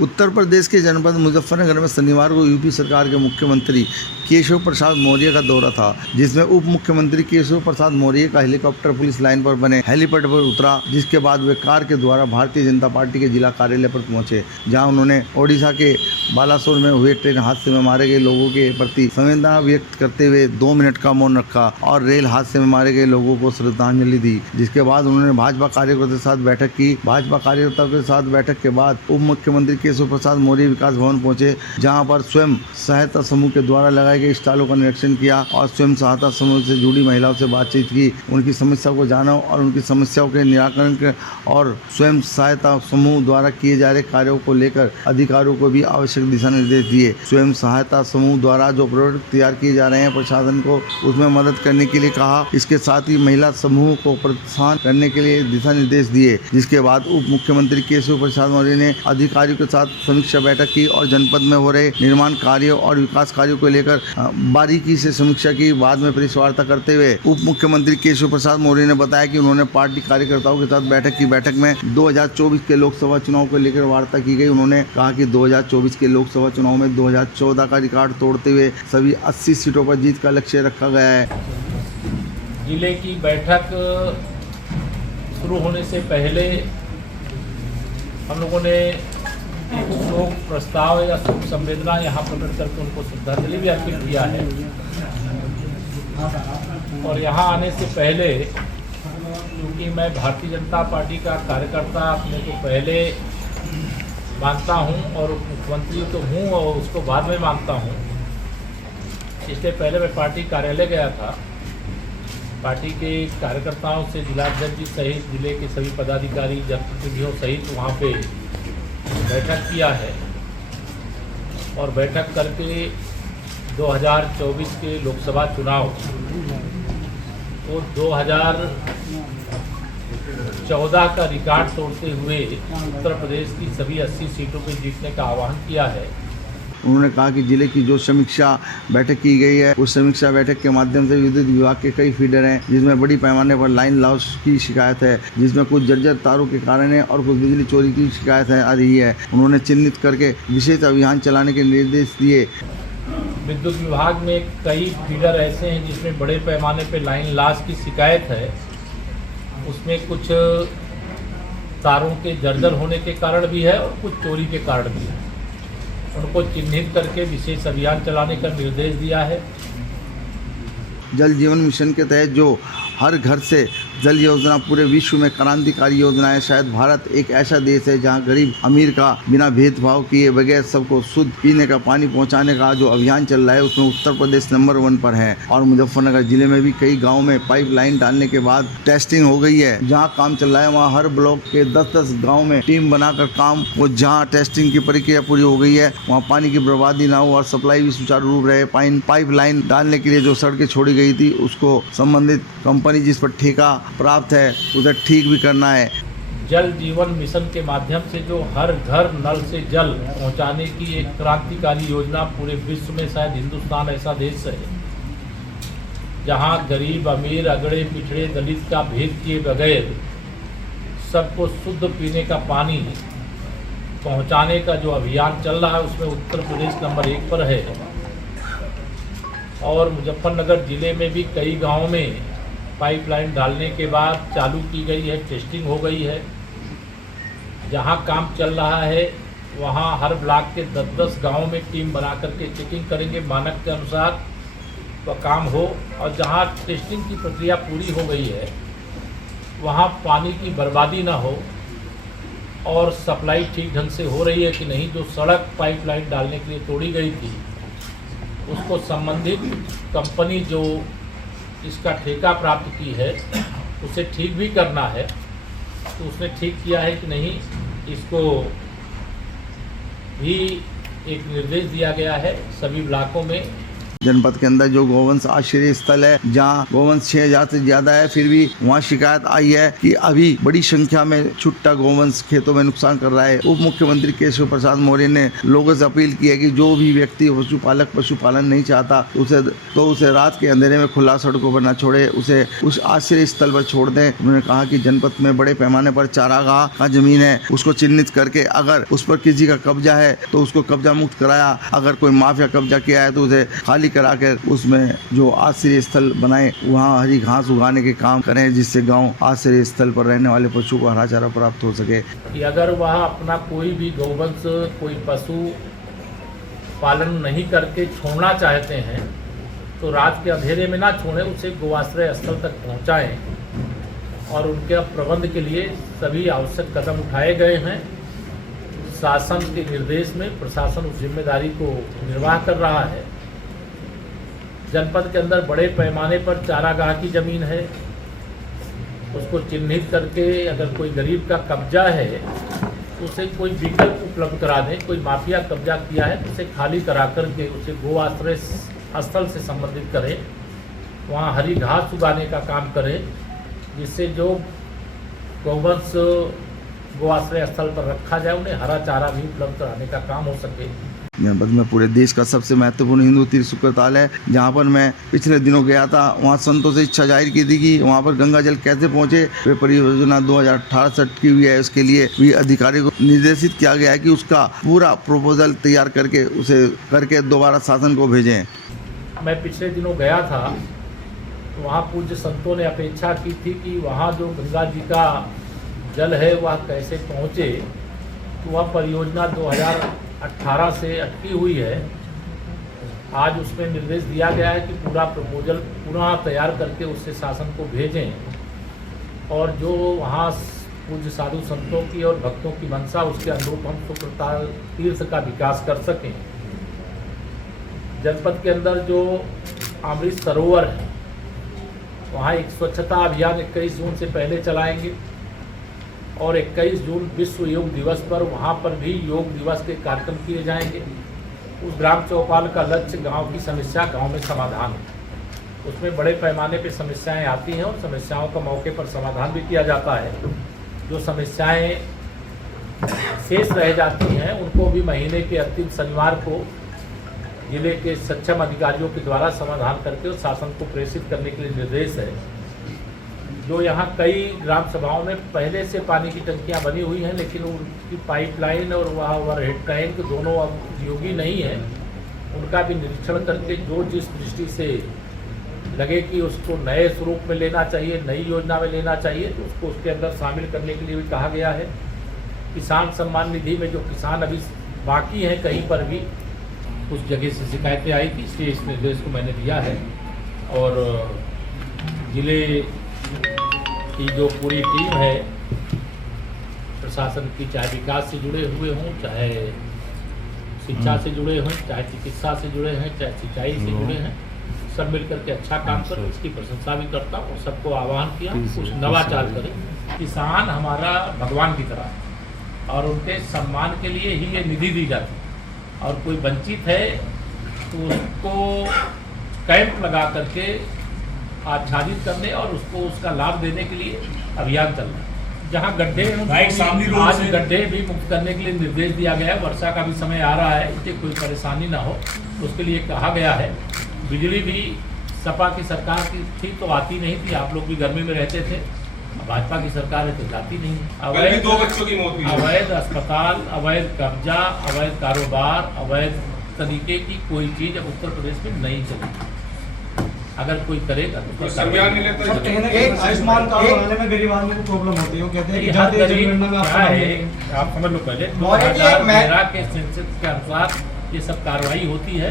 उत्तर प्रदेश के जनपद मुजफ्फरनगर में शनिवार को यूपी सरकार के मुख्यमंत्री केशव प्रसाद मौर्य का दौरा था, जिसमें उप मुख्यमंत्री केशव प्रसाद मौर्य का हेलीकॉप्टर पुलिस लाइन पर बने हेलीपैड पर उतरा, जिसके बाद वे कार के द्वारा भारतीय जनता पार्टी के जिला कार्यालय पर पहुंचे, जहां उन्होंने ओडिशा के बालासोर में हुए ट्रेन हादसे में मारे गए लोगों के प्रति संवेदना व्यक्त करते हुए 2 मिनट का मौन रखा और रेल हादसे में मारे गए लोगों को श्रद्धांजलि दी। जिसके बाद उन्होंने भाजपा कार्यकर्ताओं के साथ बैठक की। भाजपा कार्यकर्ताओं के साथ बैठक के बाद उप मुख्यमंत्री केशव प्रसाद मौर्य विकास भवन पहुंचे, जहां पर स्वयं सहायता समूह के द्वारा लगाए गए स्टॉलों का निरीक्षण किया और स्वयं सहायता समूह से जुड़ी महिलाओं से बातचीत की, उनकी समस्याओं को जाना और उनकी समस्याओं के निराकरण के और स्वयं सहायता समूह द्वारा किए जा रहे कार्यों को लेकर अधिकारियों को भी आवश्यक दिशा निर्देश दिए। स्वयं सहायता समूह द्वारा जो प्रोडक्ट तैयार किए जा रहे हैं प्रशासन को उसमें मदद करने के लिए कहा। इसके साथ ही महिला समूह को प्रोत्साहन करने के लिए दिशा निर्देश दिए। जिसके बाद उप मुख्यमंत्री केशव प्रसाद मौर्य ने अधिकारियों के साथ समीक्षा बैठक की और जनपद में हो रहे निर्माण कार्यों और विकास कार्यों को लेकर बारीकी से समीक्षा की। बाद में प्रेस वार्ता करते हुए उप मुख्यमंत्री केशव प्रसाद मौर्य ने बताया कि उन्होंने पार्टी कार्यकर्ताओं के साथ बैठक की। बैठक में 2024 के लोकसभा चुनाव को लेकर वार्ता की गई। उन्होंने कहा कि 2024 के लोकसभा चुनाव में 2014 का रिकॉर्ड तोड़ते हुए सभी 80 सीटों पर जीत का लक्ष्य रखा गया है। जिले की बैठक शुरू होने से पहले हम लोगों ने एक शोक प्रस्ताव या शोक संवेदना यहाँ प्रकट करके उनको श्रद्धांजलि भी अर्पित किया है। और यहाँ आने से पहले, क्योंकि मैं भारतीय जनता पार्टी का कार्यकर्ता अपने को पहले मानता हूँ और मुख्यमंत्री तो हूँ और उसको बाद में मानता हूँ, इसलिए पहले मैं पार्टी कार्यालय गया था। पार्टी के कार्यकर्ताओं से जिलाध्यक्ष जी सहित जिले के सभी पदाधिकारी जनप्रतिनिधियों सहित वहाँ पे बैठक किया है और बैठक करके 2024 के लोकसभा चुनाव वो 2014 का रिकॉर्ड तोड़ते हुए उत्तर प्रदेश की सभी 80 सीटों पर जीतने का आह्वान किया है। उन्होंने कहा कि जिले की जो समीक्षा बैठक की गई है उस समीक्षा बैठक के माध्यम से विद्युत विभाग के कई फीडर हैं, जिसमें बड़ी पैमाने पर लाइन लॉस की शिकायत है, जिसमें कुछ जर्जर तारों के कारण है और कुछ बिजली चोरी की शिकायत आ रही है। उन्होंने चिन्हित करके विशेष अभियान चलाने के निर्देश दिए। विद्युत विभाग में कई फीडर ऐसे हैं जिसमें बड़े पैमाने पर लाइन लॉस की शिकायत है। उसमें कुछ तारों के जर्जर होने के कारण भी है और कुछ चोरी के कारण भी है। उनको चिन्हित करके विशेष अभियान चलाने का निर्देश दिया है। जल जीवन मिशन के तहत जो हर घर से जल योजना पूरे विश्व में क्रांतिकारी योजना है। शायद भारत एक ऐसा देश है जहां गरीब अमीर का बिना भेदभाव किए बगैर सबको शुद्ध पीने का पानी पहुंचाने का जो अभियान चल रहा है उसमें उत्तर प्रदेश नंबर 1 पर है। और मुजफ्फरनगर जिले में भी कई गाँव में पाइपलाइन डालने के बाद टेस्टिंग हो गई है। जहाँ काम चल रहा है वहाँ हर ब्लॉक के 10-10 गाँव में टीम बनाकर काम वो जहाँ टेस्टिंग की प्रक्रिया पूरी हो गई है वहाँ पानी की बर्बादी ना हो और सप्लाई भी सुचारू रूप रहे। पाइपलाइन डालने के लिए जो सड़कें छोड़ी गई थी उसको संबंधित कंपनी जिस पर ठेका प्राप्त है उसे ठीक भी करना है। जल जीवन मिशन के माध्यम से जो हर घर नल से जल पहुंचाने की एक क्रांतिकारी योजना पूरे विश्व में, शायद हिंदुस्तान ऐसा देश है जहां गरीब अमीर अगड़े पिछड़े दलित का भेद किए बगैर सबको शुद्ध पीने का पानी पहुंचाने का जो अभियान चल रहा है उसमें उत्तर प्रदेश नंबर 1 पर है। और मुजफ्फरनगर जिले में भी कई गाँव में पाइपलाइन डालने के बाद चालू की गई है, टेस्टिंग हो गई है। जहां काम चल रहा है वहां हर ब्लॉक के 10-10 गाँव में टीम बना करके चेकिंग करेंगे, मानक के अनुसार तो काम हो। और जहां टेस्टिंग की प्रक्रिया पूरी हो गई है वहां पानी की बर्बादी ना हो और सप्लाई ठीक ढंग से हो रही है कि नहीं। जो सड़क पाइपलाइन डालने के लिए तोड़ी गई थी उसको संबंधित कंपनी जो इसका ठेका प्राप्त की है उसे ठीक भी करना है, तो उसने ठीक किया है कि नहीं इसको भी एक निर्देश दिया गया है सभी ब्लॉकों में। जनपद के अंदर जो गौवंश आश्रय स्थल है, जहां गौवंश 6000 से ज्यादा है, फिर भी वहां शिकायत आई है कि अभी बड़ी संख्या में छुट्टा गौवंश खेतों में नुकसान कर रहा है। उप मुख्यमंत्री केशव प्रसाद मौर्य ने लोगों से अपील की है कि जो भी व्यक्ति पशुपालक पशुपालन नहीं चाहता उसे रात के अंधेरे में खुला सड़कों पर न छोड़े, उसे उस आश्रय स्थल पर छोड़ दें। उन्होंने कहा कि जनपद में बड़े पैमाने पर चारागाह का जमीन है, उसको चिन्हित करके अगर उस पर किसी का कब्जा है तो उसको कब्जा मुक्त कराया, अगर कोई माफिया कब्जा किया है तो उसे खाली करा कर उसमें जो आश्रय स्थल बनाए वहाँ हरी घास उगाने के काम करें, जिससे गांव आश्रय स्थल पर रहने वाले पशु को हरा चारा प्राप्त हो सके। कि अगर वह अपना कोई भी गौवंश कोई पशु पालन नहीं करके छोड़ना चाहते हैं तो रात के अंधेरे में ना छोड़ें, उसे गौआश्रय स्थल तक पहुंचाएं और उनके प्रबंध के लिए सभी आवश्यक कदम उठाए गए हैं। शासन के निर्देश में प्रशासन उस जिम्मेदारी को निर्वाह कर रहा है। जनपद के अंदर बड़े पैमाने पर चारागाह की जमीन है, उसको चिन्हित करके अगर कोई गरीब का कब्जा है तो उसे कोई विकल्प उपलब्ध करा दें। कोई माफिया कब्जा किया है तो उसे खाली करा करके उसे गो आश्रय स्थल से संबंधित करें, वहाँ हरी घास उगाने का काम करें, जिससे जो गौवंश गो आश्रय स्थल पर रखा जाए उन्हें हरा चारा भी उपलब्ध कराने का काम हो सके। जनपद में पूरे देश का सबसे महत्वपूर्ण हिंदू तीर्थ शुक्रताल है, जहाँ पर मैं पिछले दिनों गया था। वहाँ संतों से इच्छा जाहिर की थी कि वहाँ पर गंगा जल कैसे पहुँचे। वे परियोजना 2018 से अटकी हुई है, उसके लिए भी अधिकारी को निर्देशित किया गया है कि उसका पूरा प्रपोजल तैयार करके दोबारा शासन को भेजें। मैं पिछले दिनों गया था तो वहाँ पूज्य संतों ने अपेक्षा की थी कि वहाँ जो गंगा जी का जल है वह कैसे पहुँचे, तो वह परियोजना 2018 से अटकी हुई है। आज उसमें निर्देश दिया गया है कि पूरा प्रपोजल पुनः तैयार करके उससे शासन को भेजें और जो वहाँ पूज्य साधु संतों की और भक्तों की मंशा उसके अनुरूप हम शुक्रताल तीर्थ का विकास कर सकें। जनपद के अंदर जो अमृत सरोवर है वहाँ एक स्वच्छता अभियान 21 जून से पहले चलाएंगे और 21 जून विश्व योग दिवस पर वहाँ पर भी योग दिवस के कार्यक्रम किए जाएंगे। उस ग्राम चौपाल का लक्ष्य गांव की समस्या गांव में समाधान है। उसमें बड़े पैमाने पे समस्याएं आती हैं और समस्याओं का मौके पर समाधान भी किया जाता है। जो समस्याएं शेष रह जाती हैं उनको भी महीने के अंतिम शनिवार को जिले के सक्षम अधिकारियों के द्वारा समाधान करके उस शासन को प्रेषित करने के लिए निर्देश है। जो यहाँ कई ग्राम सभाओं में पहले से पानी की टंकियाँ बनी हुई हैं लेकिन उनकी पाइपलाइन और वहाँ ओवरहेड टैंक दोनों अब उपयोगी नहीं है, उनका भी निरीक्षण करके जो जिस दृष्टि से लगे कि उसको नए स्वरूप में लेना चाहिए, नई योजना में लेना चाहिए, तो उसको उसके अंदर शामिल करने के लिए भी कहा गया है। किसान सम्मान निधि में जो किसान अभी बाकी हैं कहीं पर भी कुछ जगह से शिकायतें आई थी, इसलिए इस निर्देश को मैंने दिया है। और जिले की जो पूरी टीम है प्रशासन की, चाहे विकास से जुड़े हुए हों, चाहे शिक्षा से जुड़े हों, चाहे चिकित्सा से जुड़े हैं, चाहे सिंचाई से जुड़े हैं, सब मिलकर के अच्छा काम करें, इसकी प्रशंसा भी करता हूँ। सबको आह्वान किया कुछ नवाचार करें। किसान हमारा भगवान की तरह और उनके सम्मान के लिए ही ये निधि दी जाती है और कोई वंचित है तो उसको कैंप लगा करके आच्छादित करने और उसको उसका लाभ देने के लिए अभियान चल रहा है। जहाँ गड्ढे आज गड्ढे भी मुक्त करने के लिए निर्देश दिया गया है। वर्षा का भी समय आ रहा है, इससे कोई परेशानी ना हो उसके लिए कहा गया है। बिजली भी सपा की सरकार की थी तो आती नहीं थी, आप लोग भी गर्मी में रहते थे। भाजपा की सरकार है तो जाती नहीं। अवैध 2 बच्चों की मौत हुई, अवैध अस्पताल, अवैध कब्जा, अवैध कारोबार, अवैध तरीके की कोई चीज अब उत्तर प्रदेश में नहीं चलेगी। अगर कोई करेगा तो संज्ञान नहीं लेता। आयुष्मान कार्ड बनाने में गरीब आदमी को प्रॉब्लम होती है, वो कहते हैं कि हर गरीब क्या है आप समझ लो। पहले 2013 के सेंसस के अनुसार ये सब कार्रवाई होती है।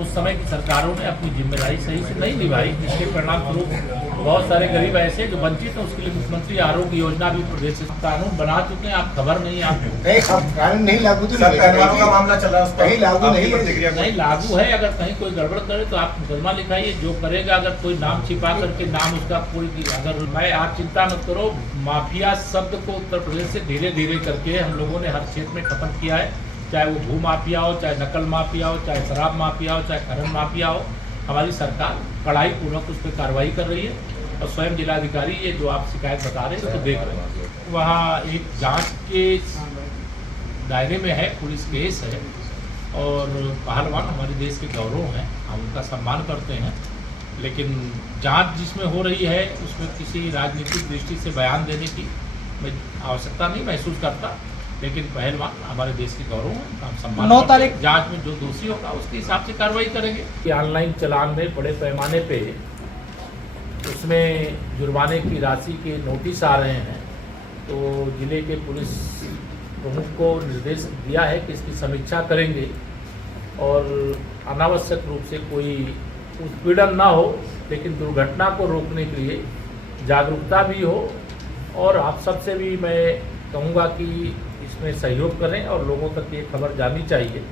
उस समय की सरकारों ने अपनी जिम्मेदारी सही से नहीं निभाई, जिसके परिणाम स्वरूप बहुत सारे गरीब ऐसे जो वंचित हैं। उसके लिए मुख्यमंत्री आरोग्य योजना भी प्रदेश से कानून बना चुके हैं, आप खबर नहीं आपको। कानून नहीं लागू तो का मामला चल रहा है, कहीं लागू नहीं लागू है। अगर कहीं कोई गड़बड़ करे तो आप मुकदमा लिखाइए, जो करेगा अगर कोई नाम छिपा करके नाम उसका कोई अगर मैं आप चिंता मत करो। माफिया शब्द को उत्तर प्रदेश से धीरे धीरे करके हम लोगों ने हर क्षेत्र में खत्म किया है, चाहे वो भू माफिया हो, चाहे नकल माफिया हो, चाहे शराब माफिया हो, चाहे खनन माफिया हो। हमारी सरकार कड़ाई पूर्वक उस पर कार्रवाई कर रही है और स्वयं जिलाधिकारी ये जो आप शिकायत बता रहे हैं उसको देख रहे हैं। वहाँ एक जांच के दायरे में है, पुलिस केस है और पहलवान हमारे देश के गौरव हैं, हम उनका सम्मान करते हैं, लेकिन जांच जिसमें हो रही है उसमें किसी राजनीतिक दृष्टि से बयान देने की मैं आवश्यकता नहीं महसूस करता, लेकिन पहलवान हमारे देश के गौरव हैं, हम सम्मान 9 करते हैं। तारीख जांच में जो दोषी होगा उसके हिसाब से कार्रवाई करेंगे। कि ऑनलाइन चलान में बड़े पैमाने पे उसमें जुर्माने की राशि के नोटिस आ रहे हैं, तो जिले के पुलिस प्रमुख को निर्देश दिया है कि इसकी समीक्षा करेंगे और अनावश्यक रूप से कोई उत्पीड़न ना हो, लेकिन दुर्घटना को रोकने के लिए जागरूकता भी हो। और आप सबसे भी मैं कहूँगा कि इसमें सहयोग करें और लोगों तक ये खबर जानी चाहिए।